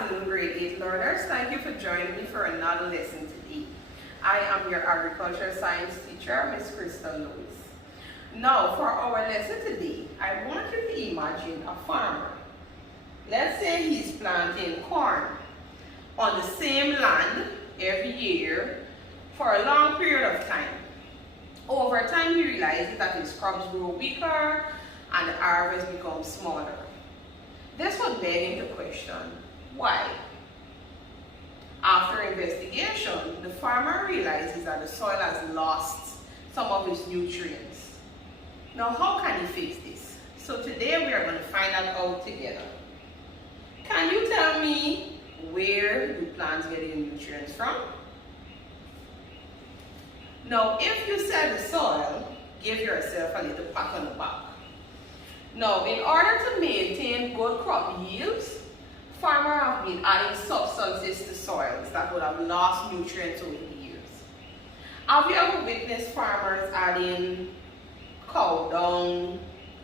afternoon, grade 8 learners. Thank you for joining me for another lesson today. I am your agriculture science teacher, Miss Crystal Lewis. Now, for our lesson today, I want you to imagine a farmer. Let's say he's planting corn on the same land every year for a long period of time. Over time, he realizes that his crops grow weaker and the harvest becomes smaller. This would beg into question, why? After investigation, the farmer realizes that the soil has lost some of its nutrients. Now, how can he fix this? So today we are going to find that out together. Can you tell me, where do plants get their nutrients from? Now, if you said the soil, give yourself a little pat on the back. Now, in order to maintain good crop yields, farmers have been adding substances to soils that would have lost nutrients over the years. Have you ever witnessed farmers adding cow dung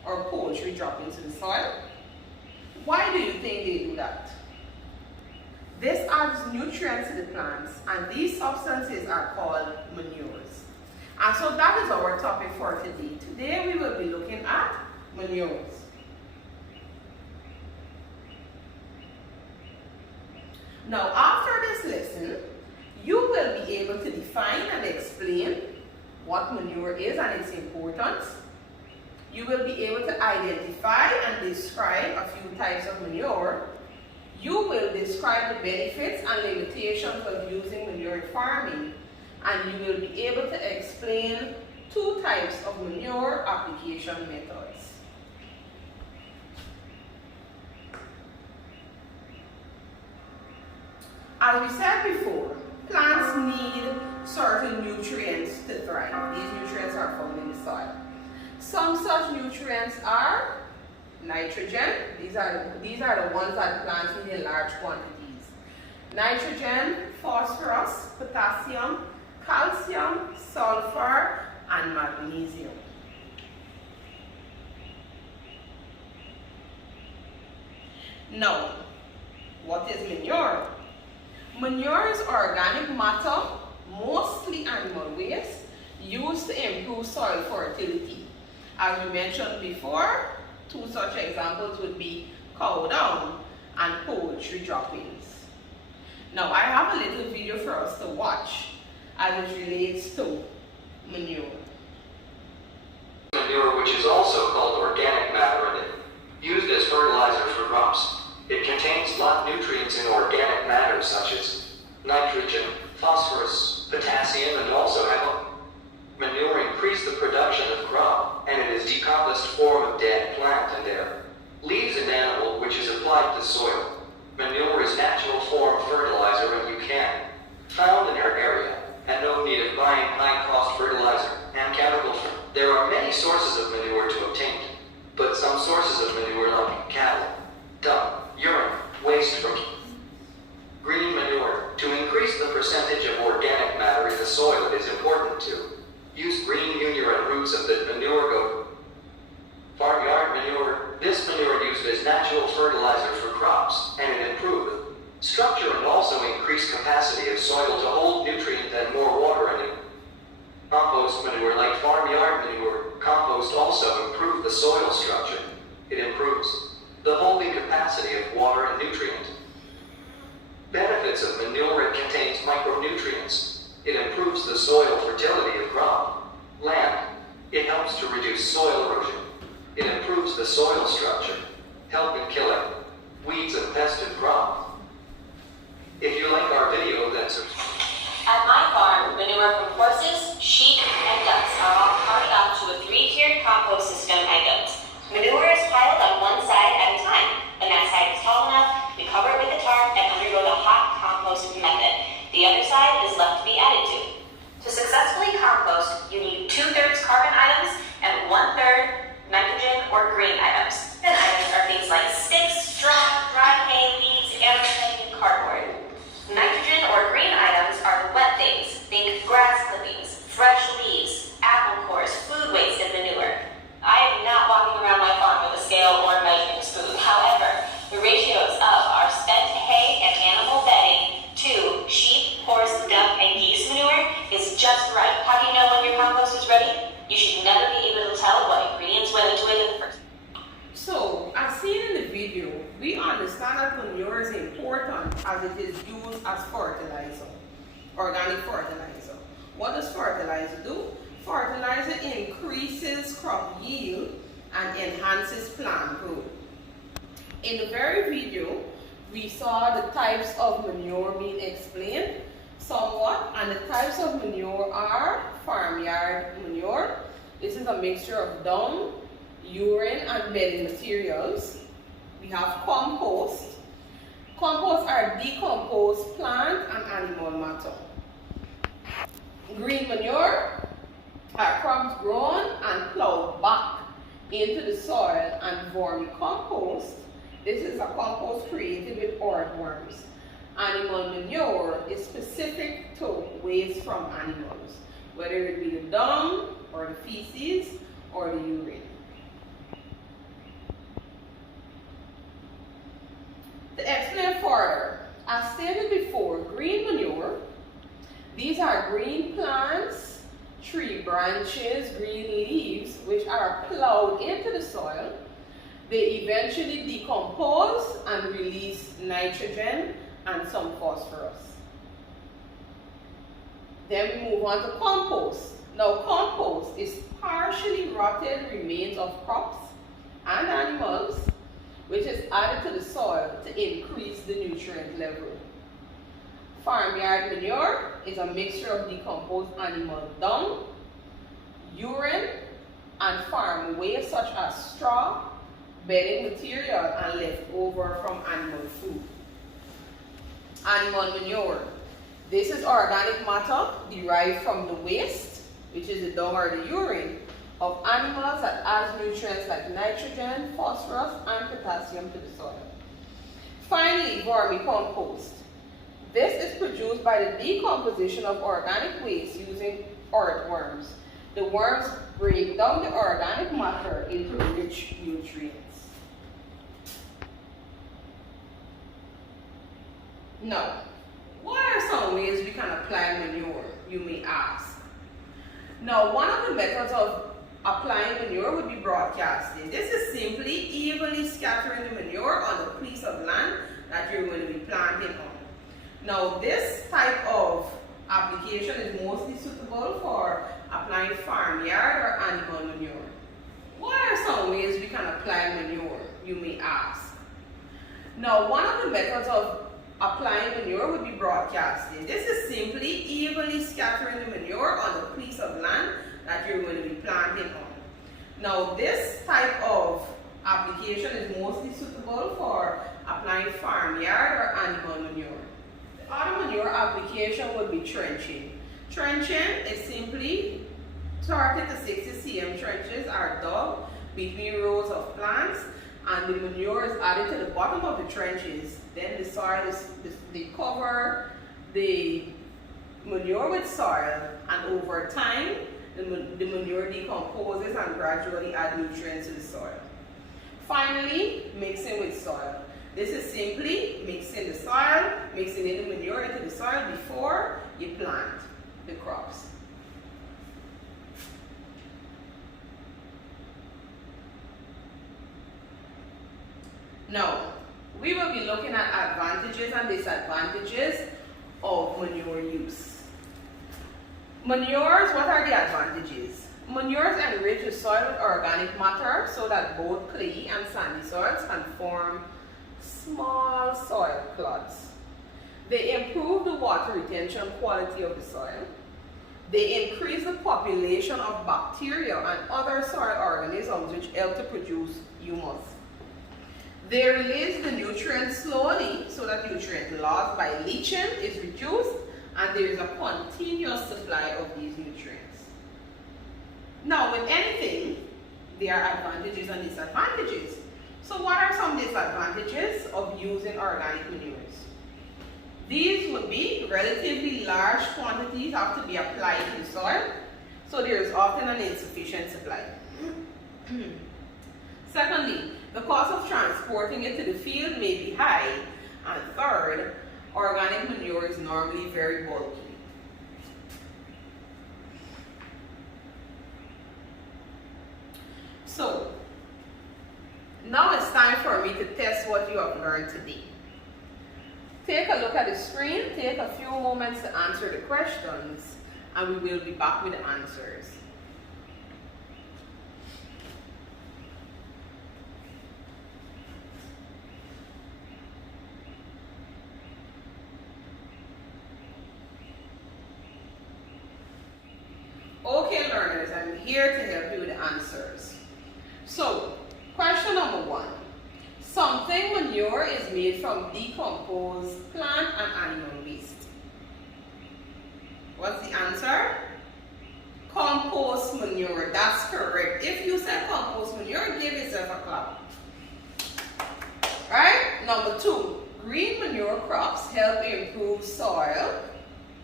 or poultry droppings to the soil? Why do you think they do that? This adds nutrients to the plants, and these substances are called manures. And so that is our topic for today. Today we will be looking at manures. Now, after this lesson, you will be able to define and explain what manure is and its importance. You will be able to identify and describe a few types of manure. You will describe the benefits and limitations of using manure in farming, and you will be able to explain 2 types of manure application methods. As we said before, plants need certain nutrients to thrive. These nutrients are found in the soil. Some such nutrients are nitrogen. These are the ones that plants need in large quantities. Nitrogen, phosphorus, potassium, calcium, sulfur, and magnesium. Now, what is manure? Manure is organic matter, mostly animal waste, used to improve soil fertility. As we mentioned before, 2 such examples would be cow dung and poultry droppings. Now, I have a little video for us to watch as it relates to manure. Manure, which is also called organic matter, and used as fertilizer for crops. It contains lot nutrients in organic matter such as nitrogen, phosphorus, potassium, and also have manure increase the production of crop, and it is decomposed form of dead plant and air, leaves and animal which is applied to soil. Manure is natural form fertilizer and you can found in our area, and no need of buying high-cost fertilizer and chemical. There are many sources of manure to obtain, but some sources of manure like cattle, dung, urine, waste from green manure. To increase the percentage of organic matter in the soil, it is important to use green manure and roots of the manure go. Farmyard manure. This manure used as natural fertilizer for crops, and it improves structure and also increase capacity of soil to hold nutrient and more water in it. Compost manure, like farmyard manure, compost also improve the soil structure. It improves the holding capacity of water and nutrient. Benefits of manure: it contains micronutrients. It improves the soil fertility of crop, land. It helps to reduce soil erosion. It improves the soil structure, helping killing weeds and pest in crop. If you like our video, then subscribe. At my farm, manure from horses, sheep, and ducks are all carted up to a 3-tiered compost system and dumped. Manure is piled on one side at a time. When that side is tall enough, we cover it with a tarp and undergo the hot compost method. The other side is left to be added to. To successfully compost, you need 2/3 carbon items and 1/3 nitrogen or green items. And items are things like sticks, understand that manure is important as it is used as fertilizer, organic fertilizer. What does fertilizer do? Fertilizer increases crop yield and enhances plant growth. In the very video, we saw the types of manure being explained somewhat, and the types of manure are farmyard manure. This is a mixture of dung, urine, and bedding materials. We have compost. Compost are decomposed plant and animal matter. Green manure are crops grown and plowed back into the soil, and vermicompost. This is a compost created with earthworms. Animal manure is specific to waste from animals, whether it be the dung or the feces or the urine. To explain further, as stated before, green manure, these are green plants, tree branches, green leaves, which are plowed into the soil. They eventually decompose and release nitrogen and some phosphorus. Then we move on to compost. Now, compost is partially rotted remains of crops and animals, which is added to the soil to increase the nutrient level. Farmyard manure is a mixture of decomposed animal dung, urine, and farm waste such as straw, bedding material, and leftover from animal food. Animal manure. This is organic matter derived from the waste, which is the dung or the urine, of animals that adds nutrients like nitrogen, phosphorus, and potassium to the soil. Finally, vermicompost. This is produced by the decomposition of organic waste using earthworms. The worms break down the organic matter into rich nutrients. Now, what are some ways we can apply manure, you may ask? Now, one of the methods of applying manure would be broadcasting. This is simply evenly scattering the manure on the piece of land that you're going to be planting on. Now, this type of application is mostly suitable for applying farmyard or animal manure. What are some ways we can apply manure, you may ask? Now, one of the methods of applying manure would be broadcasting. This is simply evenly scattering the manure on the piece of land that you're going to be planting on. Now, this type of application is mostly suitable for applying farmyard or animal manure. The other manure application would be trenching. Trenching is simply 30 to 60 cm trenches are dug between rows of plants, and the manure is added to the bottom of the trenches. Then the soil they cover the manure with soil, and over time the manure decomposes and gradually add nutrients to the soil. Finally, mixing with soil. This is simply mixing the soil, mixing in the manure into the soil before you plant the crops. Now, we will be looking at advantages and disadvantages of manure use. Manures, what are the advantages? Manures enrich the soil with organic matter so that both clay and sandy soils can form small soil clods. They improve the water retention quality of the soil. They increase the population of bacteria and other soil organisms which help to produce humus. They release the nutrients slowly so that nutrient loss by leaching is reduced, and there is a continuous supply of these nutrients. Now, with anything, there are advantages and disadvantages. So what are some disadvantages of using organic manures? These would be relatively large quantities have to be applied to the soil, so there is often an insufficient supply. Secondly, the cost of transporting it to the field may be high. And third, organic manure is normally very bulky. So, now it's time for me to test what you have learned today. today. Take a look at the screen, take a few moments to answer the questions, and we will be back with the answers. Okay, learners, I'm here to help you with the answers. So, question number 1. Something manure is made from decomposed plant and animal waste. What's the answer? Compost manure. That's correct. If you said compost manure, give yourself a clap. Right? Number 2. Green manure crops help improve soil,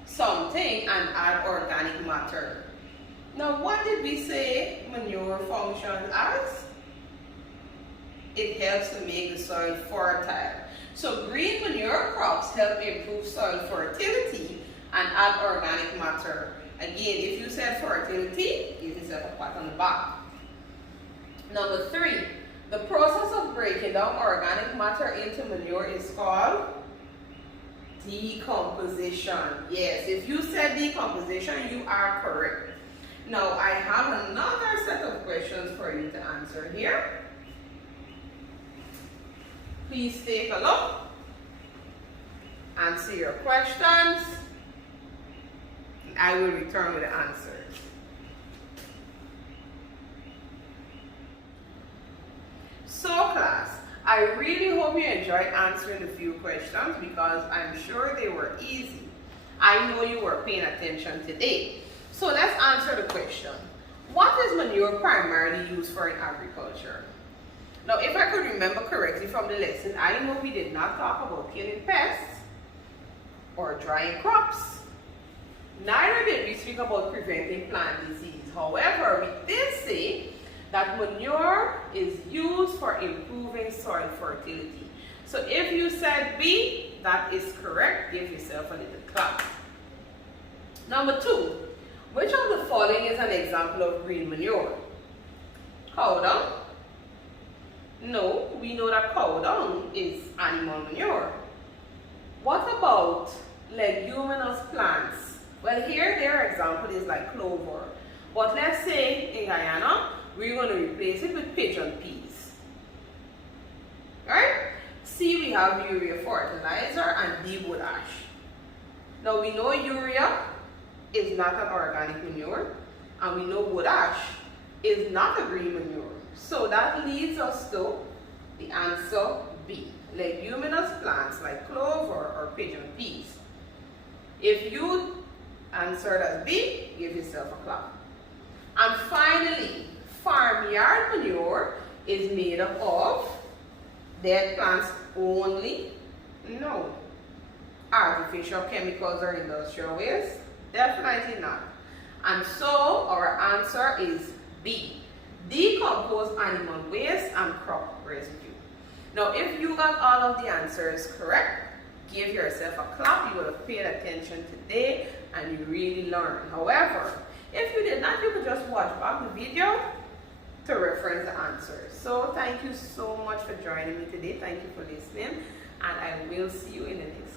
something, and add organic matter. Now, what did we say manure functions as? It helps to make the soil fertile. So green manure crops help improve soil fertility and add organic matter. Again, if you said fertility, give yourself a pat on the back. Number 3, the process of breaking down organic matter into manure is called decomposition. Yes, if you said decomposition, you are correct. Now, I have another set of questions for you to answer here. Please take a look, answer your questions, and I will return with the answers. So class, I really hope you enjoyed answering the few questions because I'm sure they were easy. I know you were paying attention today. So let's answer the question. What is manure primarily used for in agriculture? Now, if I could remember correctly from the lesson, I know we did not talk about killing pests or drying crops. Neither did we speak about preventing plant disease. However, we did say that manure is used for improving soil fertility. So if you said B, that is correct. Give yourself a little clap. Number 2, which of the following is an example of green manure? Cow dung? No, we know that cow dung is animal manure. What about leguminous plants? Well, here their example is like clover. But let's say in Guyana, we're going to replace it with pigeon peas. Right? C, we have urea fertilizer, and D, wood ash. Now we know urea is not an organic manure, and we know wood ash is not a green manure. So that leads us to the answer B, leguminous plants like clover or pigeon peas. If you answered as B, give yourself a clap. And finally, farmyard manure is made up of dead plants only? No. Artificial chemicals or industrial waste? Definitely not. And so our answer is B, decomposed animal waste and crop residue. Now, if you got all of the answers correct, give yourself a clap. You would have paid attention today and you really learned. However, if you did not, you could just watch back the video to reference the answers. So thank you so much for joining me today. Thank you for listening, and I will see you in the next